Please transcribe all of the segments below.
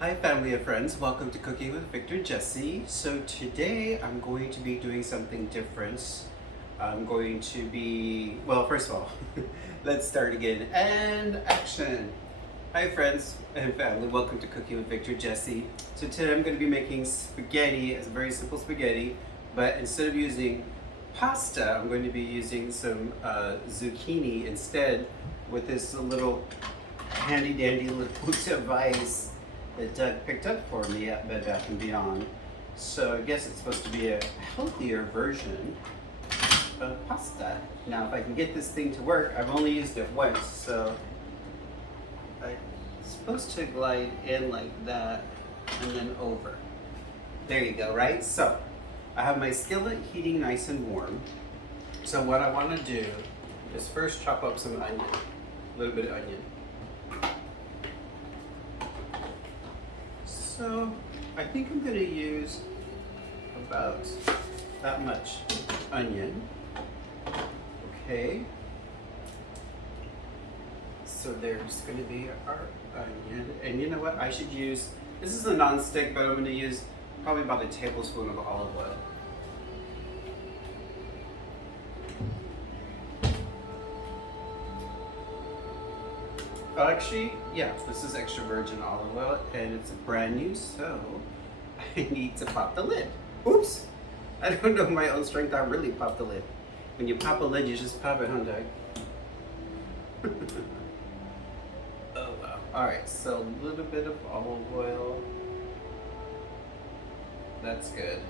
Hi family and friends, welcome to Cooking with Victor Jesse. So today I'm going to be doing something different. I'm going to be, well, first of all, let's start again and action. Hi friends and family, welcome to Cooking with Victor Jesse. So today I'm going to be making spaghetti. It's a very simple spaghetti, but instead of using pasta, I'm going to be using some zucchini instead with this little handy dandy little device that Doug picked up for me at Bed Bath & Beyond. So I guess it's supposed to be a healthier version of pasta. Now if I can get this thing to work, I've only used it once, so it's supposed to glide in like that and then over. There you go, right? So I have my skillet heating nice and warm. So what I want to do is first chop up some onion, a little bit of onion. So I think I'm going to use about that much onion. Okay. So there's going to be our onion. And you know what? I should use, this is a non-stick, but I'm going to use probably about a tablespoon of olive oil. Actually, yeah, this is extra virgin olive oil and it's brand new, so I need to pop the lid. Oops! I don't know my own strength, I really popped the lid. When you pop a lid, you just pop it, huh, Doug? Oh, wow. Alright, so a little bit of olive oil. That's good.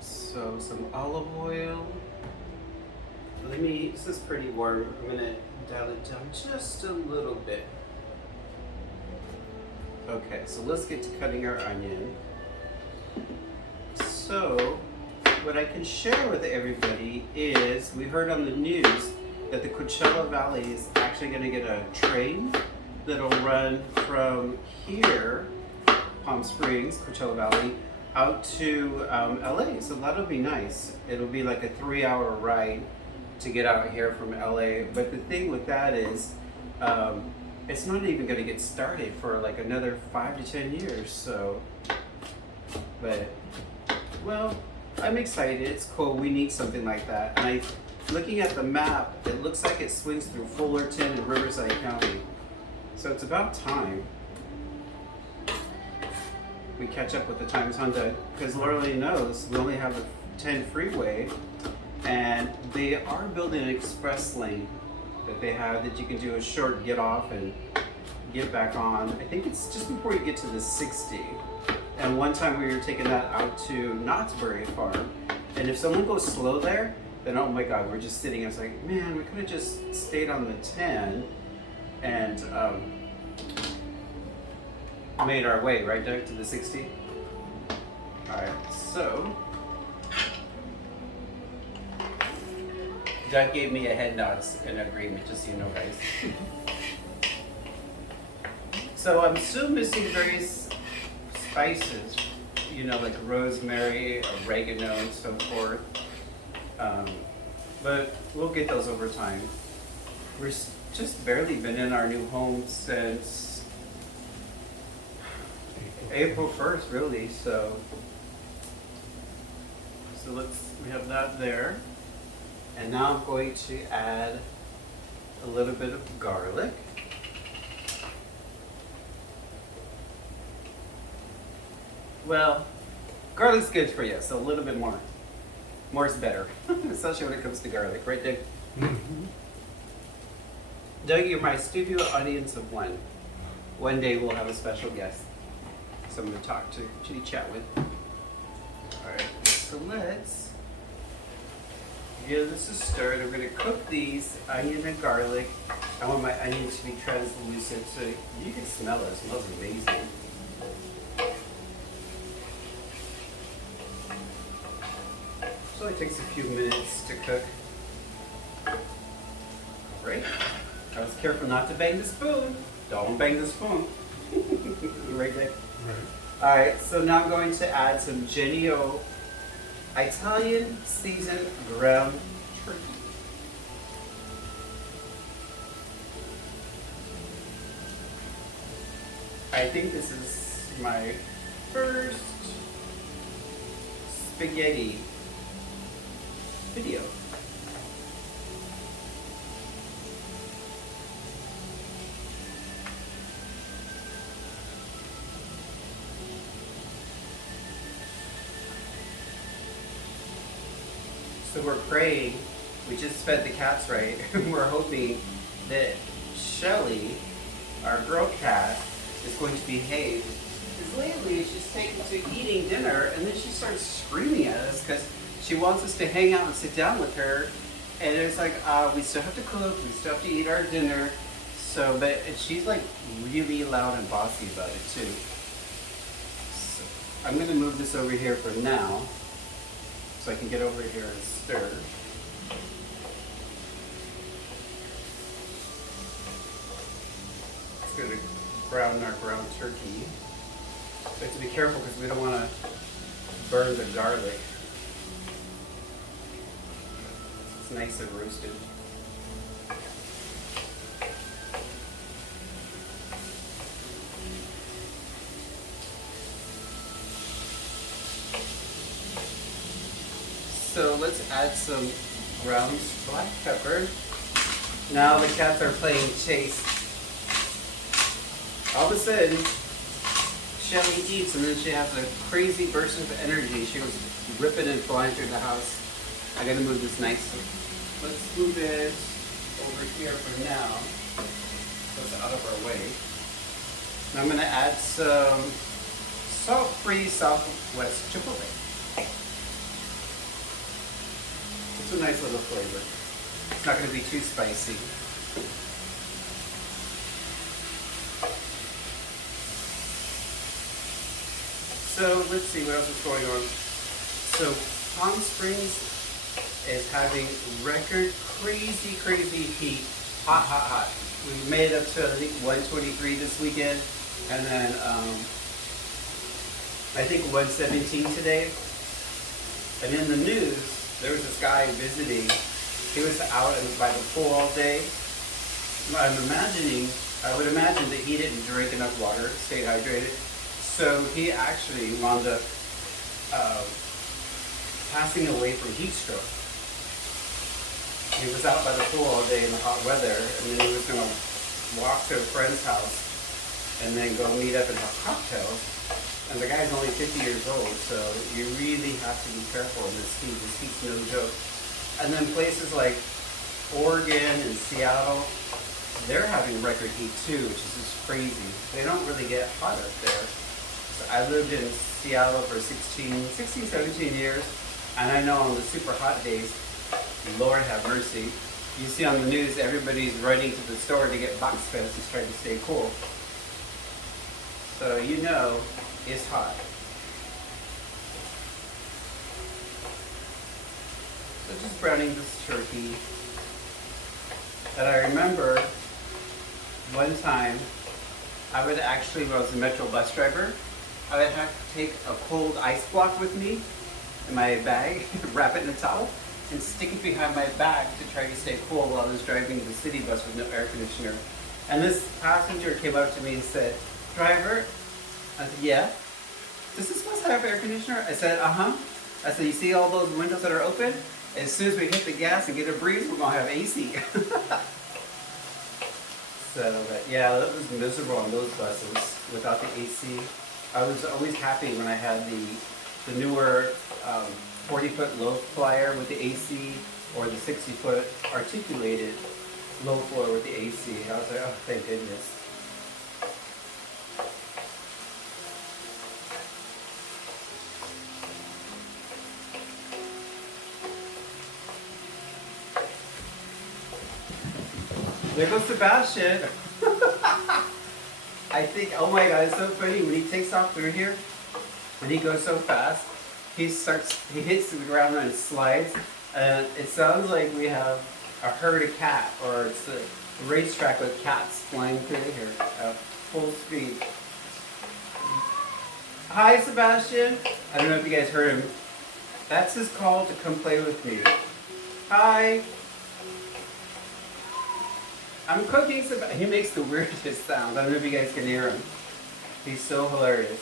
So, some olive oil. This is pretty warm. I'm gonna dial it down just a little bit. Okay, so let's get to cutting our onion. So, what I can share with everybody is, we heard on the news that the Coachella Valley is actually gonna get a train that'll run from here, Palm Springs, Coachella Valley, out to LA, so that'll be nice. It'll be like a 3-hour ride to get out here from LA, but the thing with that is it's not even going to get started for like another 5 to 10 years, so, but, well, I'm excited. It's cool. We need something like that. And looking at the map, it looks like it swings through Fullerton and Riverside County, so it's about time we catch up with the times, Honda, because Lorelei knows we only have the 10 freeway. And they are building an express lane that they have that you can do a short get off and get back on. I think it's just before you get to the 60. And one time we were taking that out to Knott's Berry Farm. And if someone goes slow there, then oh my God, we're just sitting. I was like, man, we could have just stayed on the 10 and made our way right down to the 60. All right, so Doug gave me a head nod in agreement, just so you know, guys. So I'm still missing various spices, you know, like rosemary, oregano, and so forth. But we'll get those over time. We're just barely been in our new home since April 1st, really. So we have that there. And now I'm going to add a little bit of garlic. Well, garlic's good for you, so a little bit more. More is better, especially when it comes to garlic, right, Doug? Mm-hmm. Doug, you're my studio audience of one. One day we'll have a special guest, someone to talk to chat with. All right, so let's give this a stir. I'm going to cook these onion and garlic. I want my onions to be translucent, so you can smell it. It smells amazing. So it takes a few minutes to cook. Great. I was careful not to bang the spoon. Don't bang the spoon. Right, Nick? Right. All right, so now I'm going to add some Genio Italian seasoned ground turkey. I think this is my first spaghetti video. So we're praying, we just fed the cats right, we're hoping that Shelly, our girl cat, is going to behave. Because lately she's taken to eating dinner and then she starts screaming at us because she wants us to hang out and sit down with her. And it's like, we still have to cook, we still have to eat our dinner. So, but she's like really loud and bossy about it too. So I'm gonna move this over here for now so I can get over here and stir. It's gonna brown our ground turkey. We have to be careful because we don't want to burn the garlic. It's nice and roasted. So let's add some ground black pepper. Now the cats are playing chase. All of a sudden, Shelly eats and then she has a crazy burst of energy. She was ripping and flying through the house. I gotta move this nicely. Let's move it over here for now. So it's out of our way. And I'm gonna add some salt-free Southwest chipotle. It's a nice little flavor. It's not gonna be too spicy. So let's see what else is going on. So Palm Springs is having record crazy heat. Hot. We made it up to I think 123 this weekend, and then I think 117 today. And in the news, there was this guy visiting. He was out by the pool all day. I would imagine that he didn't drink enough water, stayed hydrated. So he actually wound up passing away from heat stroke. He was out by the pool all day in the hot weather, and then he was going to walk to a friend's house and then go meet up and have cocktails. And the guy's only 50 years old, so you really have to be careful in this heat. This heat's no joke. And then places like Oregon and Seattle, they're having record heat too, which is just crazy. They don't really get hot up there. I lived in Seattle for 16, 17 years, and I know on the super hot days, Lord have mercy, you see on the news everybody's running to the store to get box fest to try to stay cool. So you know it's hot. So just browning this turkey. And I remember one time I would actually, when I was a Metro bus driver, I would have to take a cold ice block with me in my bag, wrap it in a towel, and stick it behind my back to try to stay cool while I was driving the city bus with no air conditioner. And this passenger came up to me and said, "Driver," I said, "Yeah." "Does this bus have air conditioner?" I said, "Uh-huh." I said, "You see all those windows that are open? As soon as we hit the gas and get a breeze, we're gonna have AC." So, but yeah, that was miserable on those buses without the AC. I was always happy when I had the newer 40-foot low flyer with the AC, or the 60-foot articulated low floor with the AC. I was like, oh, thank goodness. There goes Sebastian. I think, oh my God, it's so funny. When he takes off through here, when he goes so fast, he hits the ground and slides. And it sounds like we have a herd of cat, or it's a racetrack with cats flying through here at full speed. Hi, Sebastian. I don't know if you guys heard him. That's his call to come play with me. Hi. I'm cooking. He makes the weirdest sound. I don't know if you guys can hear him. He's so hilarious.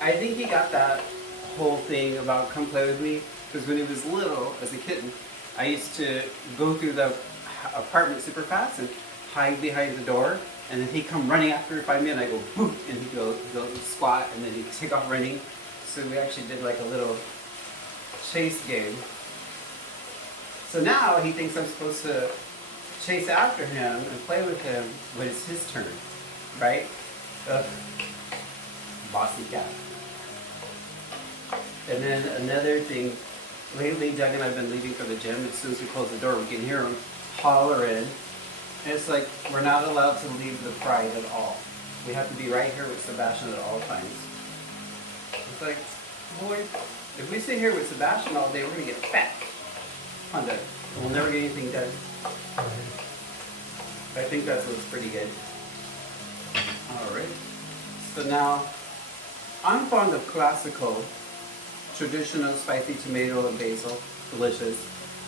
I think he got that whole thing about come play with me because when he was little, as a kitten, I used to go through the apartment super fast and hide behind the door, and then he'd come running after to find me, and I go boop, and he'd go squat, and then he'd take off running. So we actually did like a little chase game. So now he thinks I'm supposed to chase after him and play with him when it's his turn, right? Bossy cat. And then another thing, lately Doug and I have been leaving for the gym. As soon as we close the door, we can hear him hollering. And it's like we're not allowed to leave the pride at all. We have to be right here with Sebastian at all times. It's like, boy, if we sit here with Sebastian all day, we're gonna get fat. On Doug. We'll never get anything done. I think that's what's pretty good. Alright. So now, I'm fond of classical, traditional spicy tomato and basil. Delicious.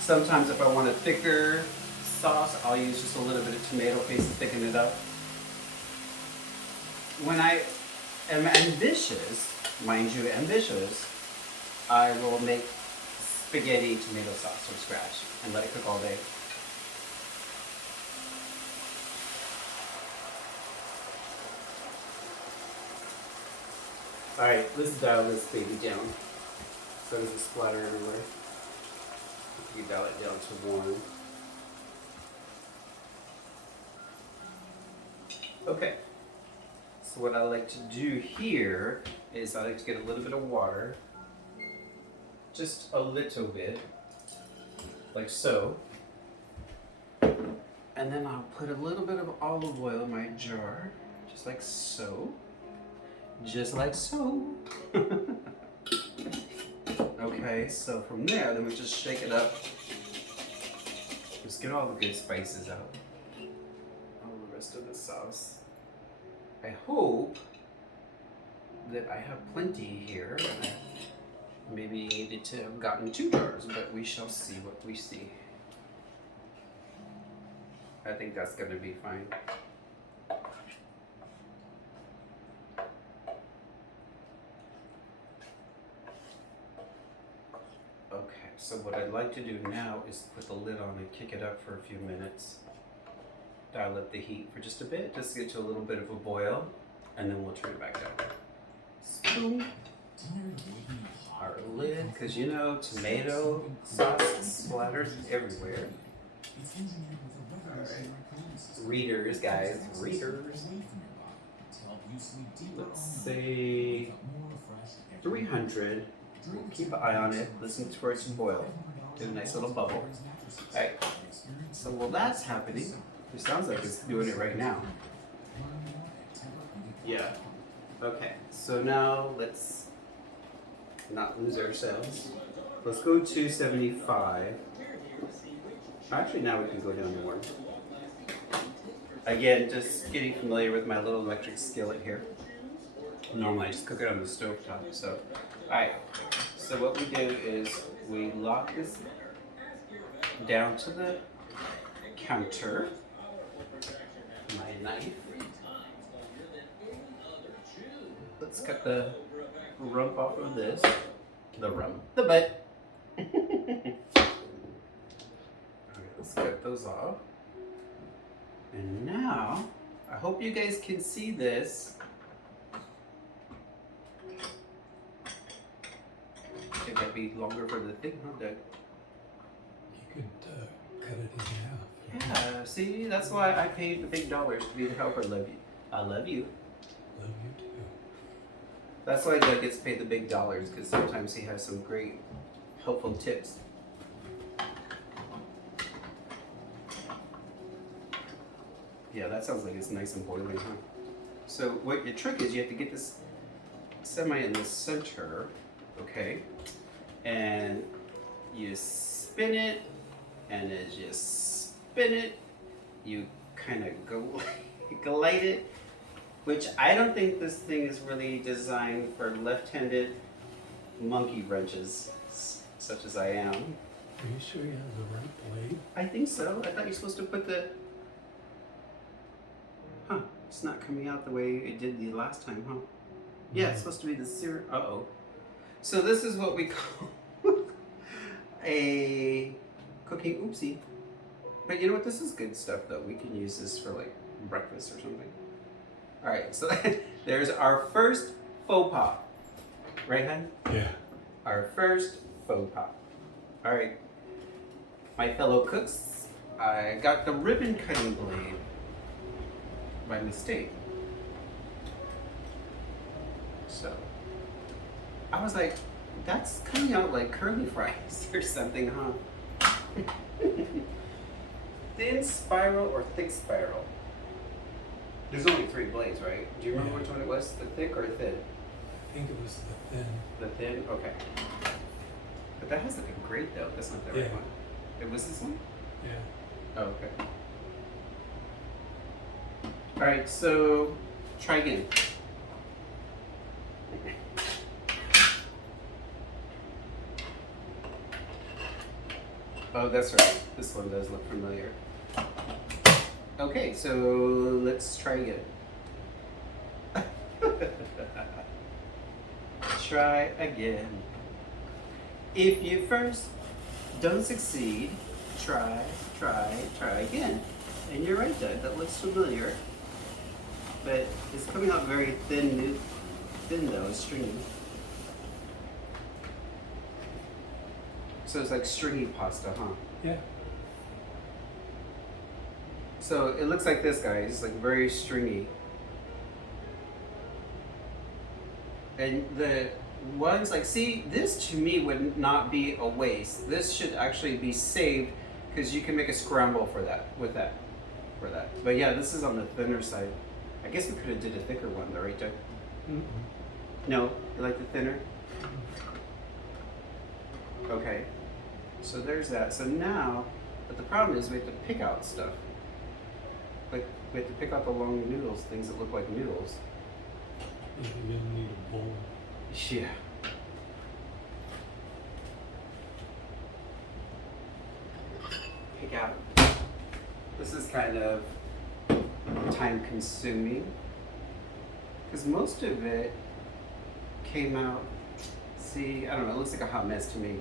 Sometimes if I want a thicker sauce, I'll use just a little bit of tomato paste to thicken it up. When I am ambitious, mind you, ambitious, I will make spaghetti tomato sauce from scratch and let it cook all day. Alright, let's dial this baby down so it doesn't splatter everywhere. You dial it down to 1. Okay, so what I like to do here is I like to get a little bit of water, just a little bit, like so. And then I'll put a little bit of olive oil in my jar, just like so. Just like so. Okay, so from there, then we just shake it up. Just get all the good spices out. All the rest of the sauce. I hope that I have plenty here. Maybe needed to have gotten 2 jars, but we shall see what we see. I think that's gonna be fine. Okay, so what I'd like to do now is put the lid on and kick it up for a few minutes. Dial up the heat for just a bit, just to get to a little bit of a boil, and then we'll turn it back down. Spoon. Our lid, because you know, tomato sauce splatters everywhere. Alright. Readers, guys, readers. Let's say 300. We'll keep an eye on it, listen for it to boil. Get a nice little bubble. Alright, so while that's happening, it sounds like it's doing it right now. Yeah. Okay, so now let's not lose ourselves. Let's go to 75. Actually, now we can go down to 1. Again, just getting familiar with my little electric skillet here. Normally I just cook it on the stove top, so. Alright, so what we do is we lock this down to the counter. My knife. Let's cut the rump off of this. The butt. Alright, let's cut those off. And now, I hope you guys can see this. It might be longer for the thing, huh, Doug? You could cut it in half. Yeah, see, that's why I paid the big dollars to be the helper. Love you. I love you. Love you too. That's why Doug gets paid the big dollars, because sometimes he has some great, helpful tips. Yeah, that sounds like it's nice and boiling, huh? So what your trick is, you have to get this semi in the center, okay? And you spin it, and as you spin it, you kind of go glide it, which I don't think this thing is really designed for left-handed monkey wrenches, such as I am. Are you sure you have the right blade? I think so. I thought you're supposed to put the... It's not coming out the way it did the last time, huh? Yeah, it's supposed to be the syrup. Uh-oh. So this is what we call a cooking oopsie. But you know what? This is good stuff, though. We can use this for like breakfast or something. All right, so there's our first faux pas. Right, hon? Yeah. Our first faux pas. All right, my fellow cooks, I got the ribbon cutting blade by mistake. So I was like, that's coming out like curly fries or something, huh? Thin spiral or thick spiral? There's only 3 blades, right? Do you remember Yeah. which one it was? The thick or thin? I think it was the thin. The thin? Okay. But that has like a grate though. That's not the right Yeah. one. It was this one? Yeah. Oh, okay. Alright, so try again. Oh, that's right. This one does look familiar. Okay, so let's try again. Try again. If you first don't succeed, try again. And you're right, Doug, that looks familiar. But it's coming out very thin though, it's stringy. So it's like stringy pasta, huh? Yeah. So it looks like this, guys. It's like very stringy. And the ones like, see, this to me would not be a waste. This should actually be saved because you can make a scramble for that, for that. But yeah, this is on the thinner side. I guess we could have did a thicker one though, right, Doug? Mm-mm. No, you like the thinner? Okay. So there's that. So now, but the problem is we have to pick out stuff. Like, we have to pick out the long noodles, things that look like noodles. Yeah, you're gonna need a bowl. Yeah. Pick out. This is kind of time consuming because most of it came out, see, I don't know, it looks like a hot mess to me.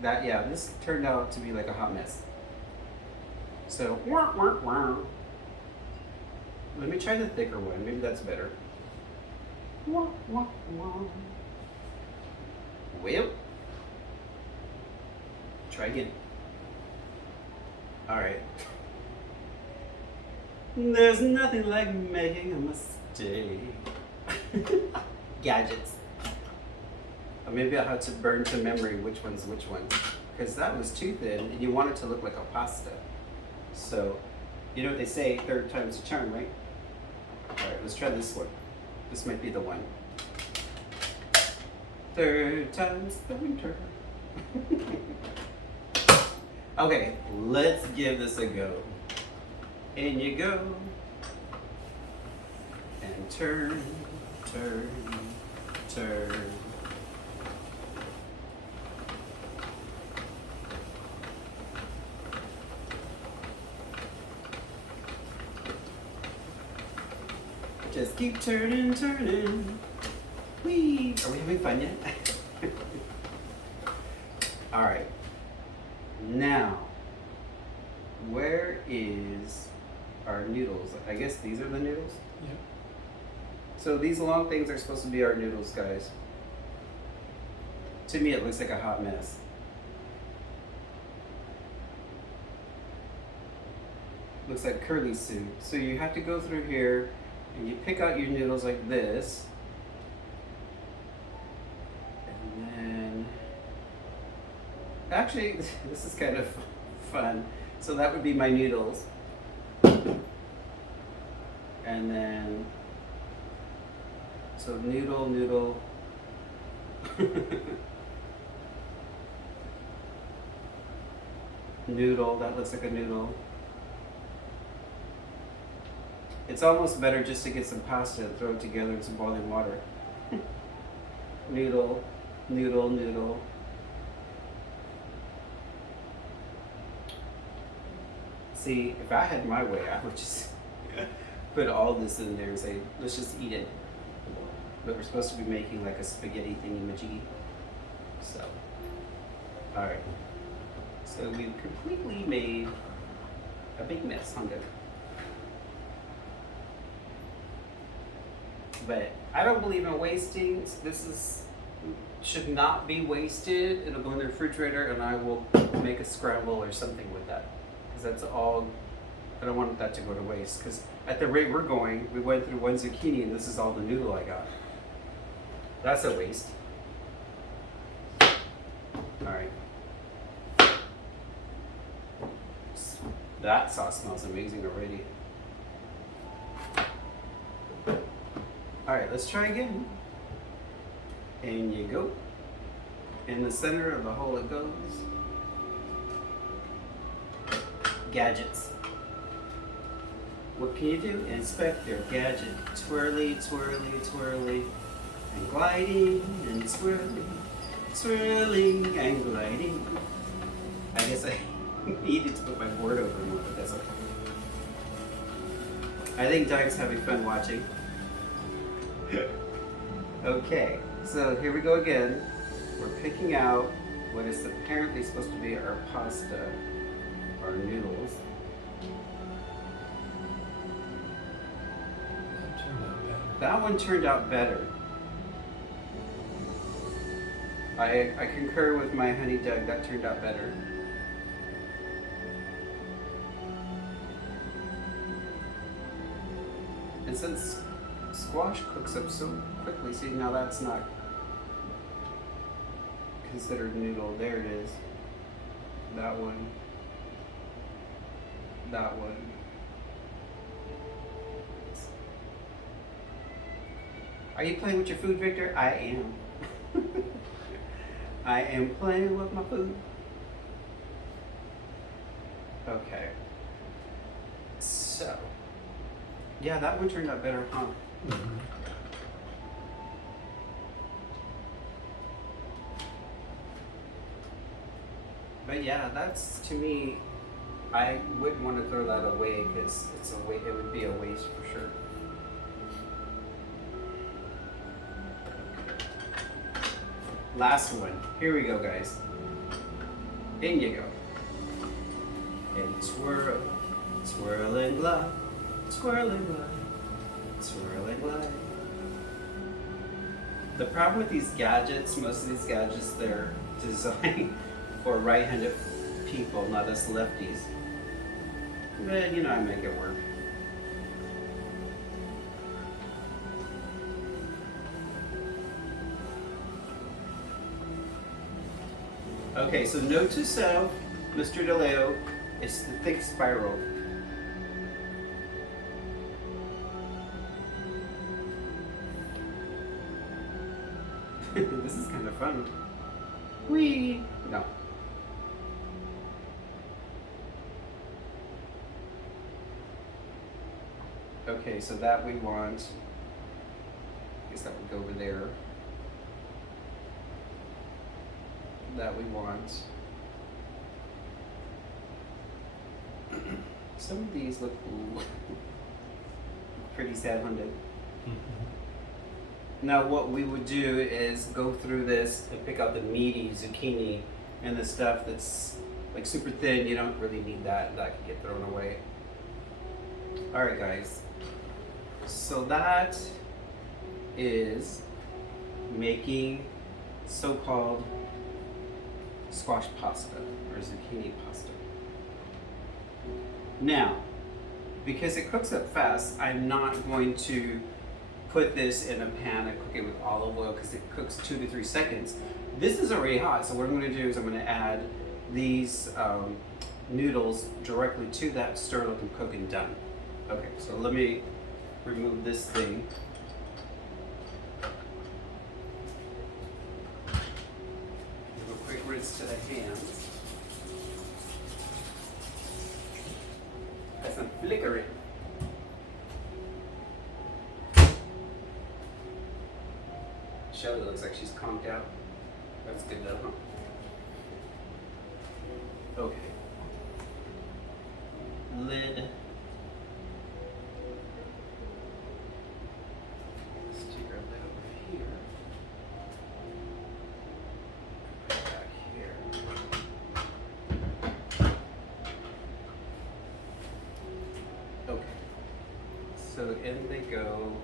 That, yeah, this turned out to be like a hot mess. So, wah, wah, wah. Let me try the thicker one. Maybe that's better. Wah, wah, wah. Well, try again. All right. There's nothing like making a mistake. Gadgets. Or maybe I'll have to burn to memory which one's which one. Because that was too thin and you want it to look like a pasta. So, you know what they say, third time's a charm, right? Alright, let's try this one. This might be the one. Third time's the winter. Okay, let's give this a go. In you go. And turn, turn, turn. Just keep turning, turning. Whee! Are we having fun yet? All right. Now, where is our noodles? I guess these are the noodles? Yep. So these long things are supposed to be our noodles, guys. To me, it looks like a hot mess. Looks like curly soup. So you have to go through here and you pick out your noodles like this. And then, actually, this is kind of fun. So that would be my noodles. And then, so noodle, noodle. Noodle, that looks like a noodle. It's almost better just to get some pasta and throw it together in some boiling water. Noodle, noodle, noodle. See, if I had my way, I would just put all this in there and say, let's just eat it. But we're supposed to be making like a spaghetti thingy-majiggy. So, alright. So we've completely made a big mess, huh, Doug? But I don't believe in wasting. Should not be wasted. It'll go in the refrigerator and I will make a scramble or something with that. Because that's all, I don't want that to go to waste. Because at the rate we're going, we went through one zucchini and this is all the noodle I got. That's a waste. Alright. That sauce smells amazing already. Alright, let's try again. In you go. In the center of the hole it goes. Gadgets. What can you do? Inspector Gadget. Twirly, twirly, twirly. And gliding and swirling. Swirling and gliding. I guess I needed to put my board over more, but that's okay. I think Doug's having fun watching. Okay, so here we go again. We're picking out what is apparently supposed to be our pasta, our noodles. That one turned out better. I concur with my honey Doug, that turned out better. And since squash cooks up so quickly, see now that's not considered noodle. There it is. That one. That one. Are you playing with your food, Victor? I am. I am playing with my food. Okay. So. Yeah, that one turned out better, huh? Mm-hmm. But yeah, that's, to me, I wouldn't want to throw that away because it would be a waste for sure. Last one. Here we go, guys. In you go. And twirl, twirl and glide, twirl and glide, twirl and glide. The problem with these gadgets, most of these gadgets, they're designed for right-handed people, not us lefties. But you know, I make it work. Okay, so note to self, Mr. DeLeo, it's the thick spiral. This is kind of fun. Whee! No. Okay, so that we want, I guess that would go over there. That we want. Some of these look pretty sad-handed. Mm-hmm. Now what we would do is go through this and pick out the meaty zucchini and the stuff that's like super thin. You don't really need that. That could get thrown away. Alright guys. So that is making so-called squash pasta or zucchini pasta. Now, because it cooks up fast, I'm not going to put this in a pan and cook it with olive oil because it cooks 2 to 3 seconds. This is already hot, so what I'm going to do is I'm going to add these noodles directly to that, stir let them cook and done. Okay, so let me remove this thing. Give a quick rinse to the hands. Got some flickering. Shelly looks like she's conked out. That's good though, huh? Okay. Lid. in they go.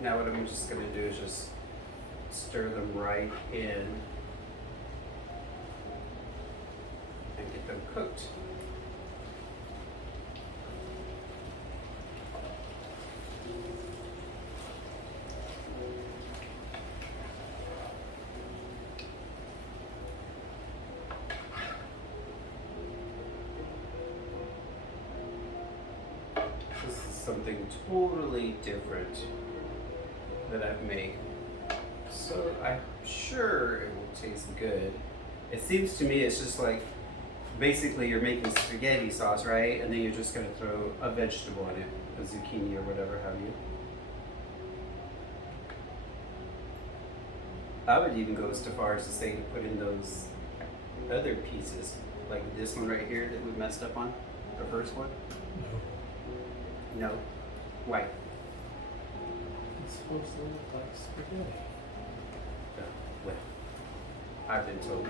Now what I'm just going to do is just stir them right in and get them cooked. This is something totally different that I've made. So I'm sure it will taste good. It seems to me it's just like basically you're making spaghetti sauce, right? And then you're just gonna throw a vegetable in it, a zucchini or whatever have you. I would even go as far as to say to put in those other pieces, like this one right here that we messed up on, the first one. No. No. Why? It's supposed to look like spaghetti. Well, I've been told.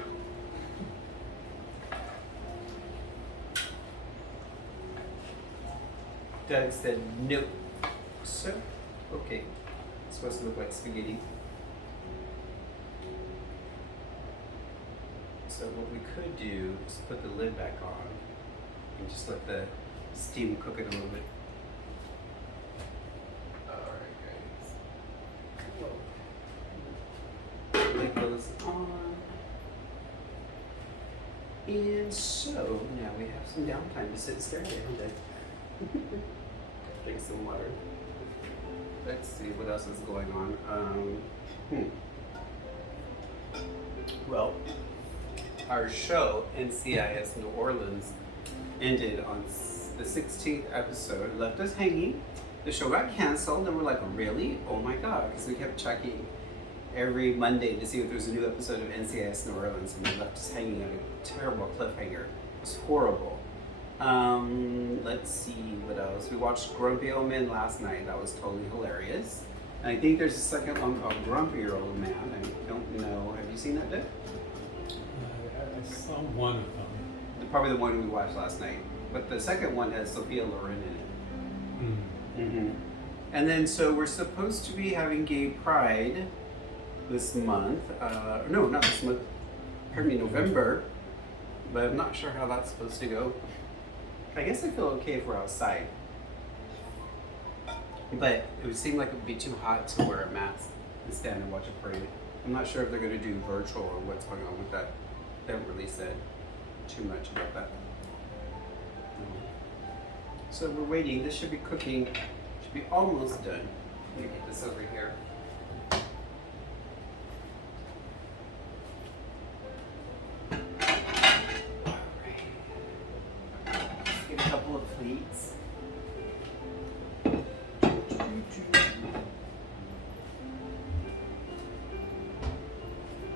Doug said no. So, okay. It's supposed to look like spaghetti. So what we could do is put the lid back on and just let the steam cook it a little bit. Lid goes on. And so now we have some downtime to sit and stare at it, don't we? Drink some water. Let's see what else is going on. Well, our show, NCIS New Orleans, ended on the 16th episode, left us hanging. The show got canceled, and we're like, really? Oh my god, because we kept checking every Monday to see if there was a new episode of NCIS New Orleans, and they left us hanging on a terrible cliffhanger. It was horrible. Let's see what else. We watched Grumpy Old Men last night. That was totally hilarious. And I think there's a second one called Grumpier Old Man. I don't know. Have you seen that, Dick? I saw one of them. Probably the one we watched last night. But the second one has Sophia Loren in it. Mm-hmm. And then, so we're supposed to be having Gay Pride this month. No, not this month. Pardon me, November. But I'm not sure how that's supposed to go. I guess I feel okay if we're outside. But it would seem like it would be too hot to wear a mask and stand and watch a parade. I'm not sure if they're going to do virtual or what's going on with that. They haven't really said too much about that. So we're waiting. This should be cooking. Should be almost done. Let me get this over here. Get a couple of pleats.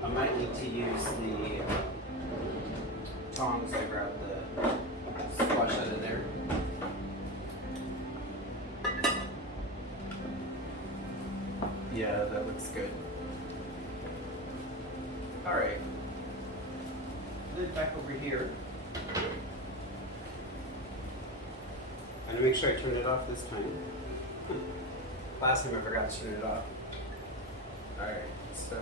I might need to use the tongs to grab the squash out of there. Yeah, that looks good. All right. Lid back over here. I'm gonna make sure I turn it off this time. Last time I forgot to turn it off. All right, so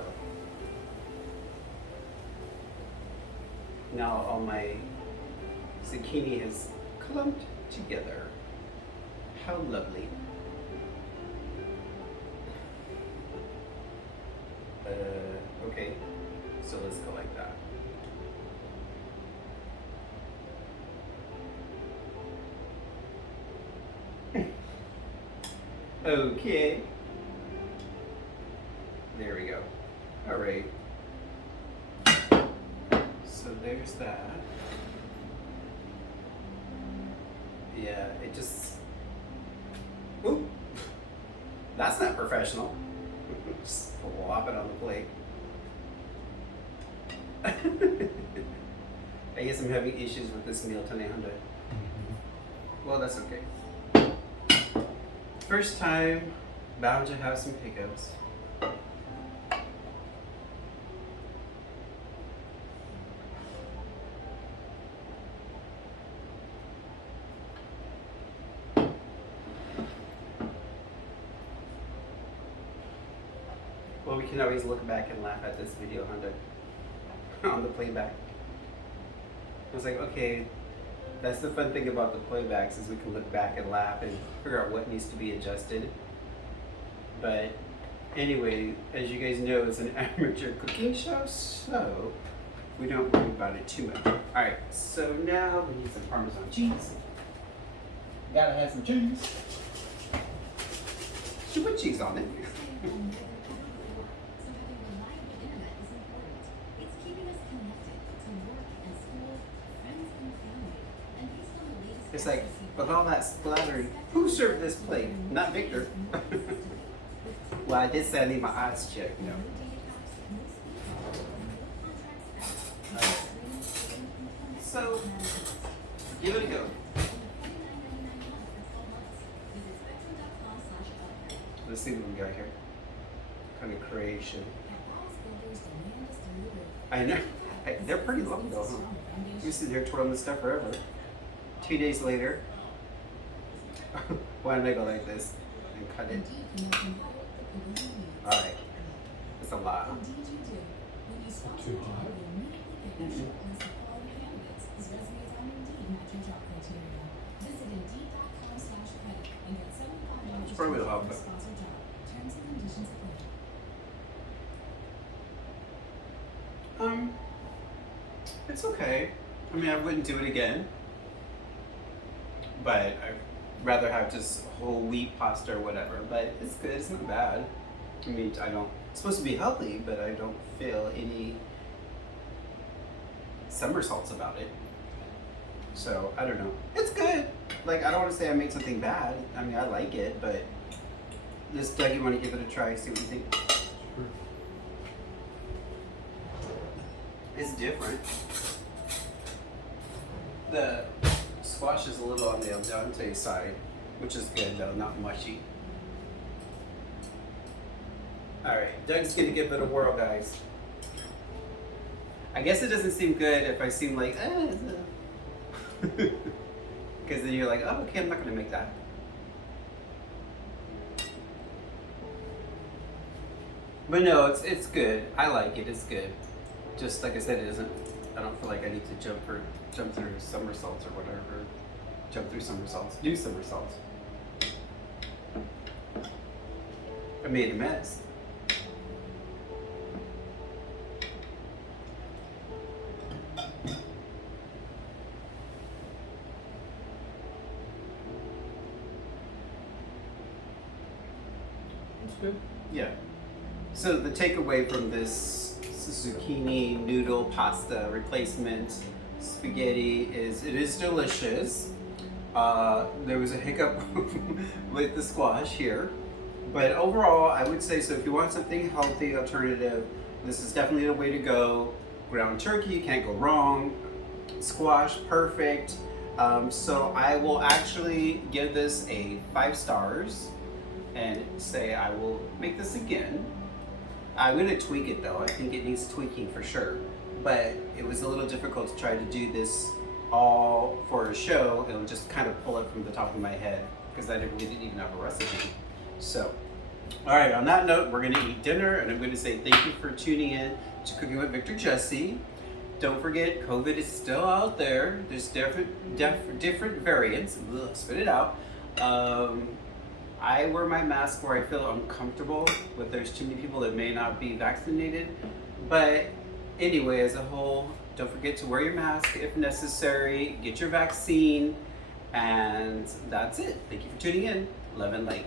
now all my zucchini is clumped together. How lovely. Okay, so let's go like that. Okay. There we go. All right. So there's that. Yeah, it just... Oop! That's not professional. Just flop it on the plate. I guess I'm having issues with this meal tonight, Honda. Well, that's okay. first time, bound to have some hiccups. Well, we can always look back and laugh at this video on the playback. I was like, okay, that's the fun thing about the playbacks is we can look back and laugh and figure out what needs to be adjusted. But anyway, as you guys know, it's an amateur cooking show, so we don't worry about it too much. All right, so now we need some Parmesan cheese. Gotta have some cheese. Should put cheese on it. It's like, with all that splattering, who served this plate? Not Victor. Well, I did say I need my eyes checked, you know. Right. So, give it a go. Let's see what we got here. Kind of creation. I know. They're pretty long though, huh? You sit there twirling this stuff forever. 2 days later, why don't I go like this and cut it? Alright, it's a lot. Too hot. It's probably a lot, but it's okay. I mean, I wouldn't do it again, but I'd rather have just whole wheat pasta or whatever. But it's good. It's not bad. I mean, it's supposed to be healthy, but I don't feel any somersaults about it. So I don't know. It's good. Like, I don't want to say I made something bad. I mean, I like it, but just Doug, you want to give it a try? See what you think. Sure. It's different. The squash is a little on the al dente side, which is good though, not mushy. Alright, Doug's gonna give it a whirl, guys. I guess it doesn't seem good if I seem like, because then you're like, oh, okay, I'm not gonna make that. But no, it's good. I like it, it's good. Just like I said, I don't feel like I need to jump through somersaults or whatever. Jump through somersaults. Do somersaults. I made a mess. That's good. Yeah. So the takeaway from this zucchini noodle pasta replacement spaghetti is it is delicious. There was a hiccup with the squash here, but overall I would say so. If you want something healthy alternative, this is definitely the way to go. Ground turkey, can't go wrong. Squash, perfect. So I will actually give this a 5 stars and say I will make this again. I'm gonna tweak it though. I think it needs tweaking for sure. But it was a little difficult to try to do this all for a show. It'll just kind of pull it from the top of my head because I didn't even have a recipe. So, all right, on that note, we're gonna eat dinner and I'm gonna say thank you for tuning in to Cooking with Victor Jesse. Don't forget, COVID is still out there. There's different variants. Ugh, spit it out. I wear my mask where I feel uncomfortable, but there's too many people that may not be vaccinated. But anyway, as a whole, don't forget to wear your mask if necessary, get your vaccine, and that's it. Thank you for tuning in. Love and light.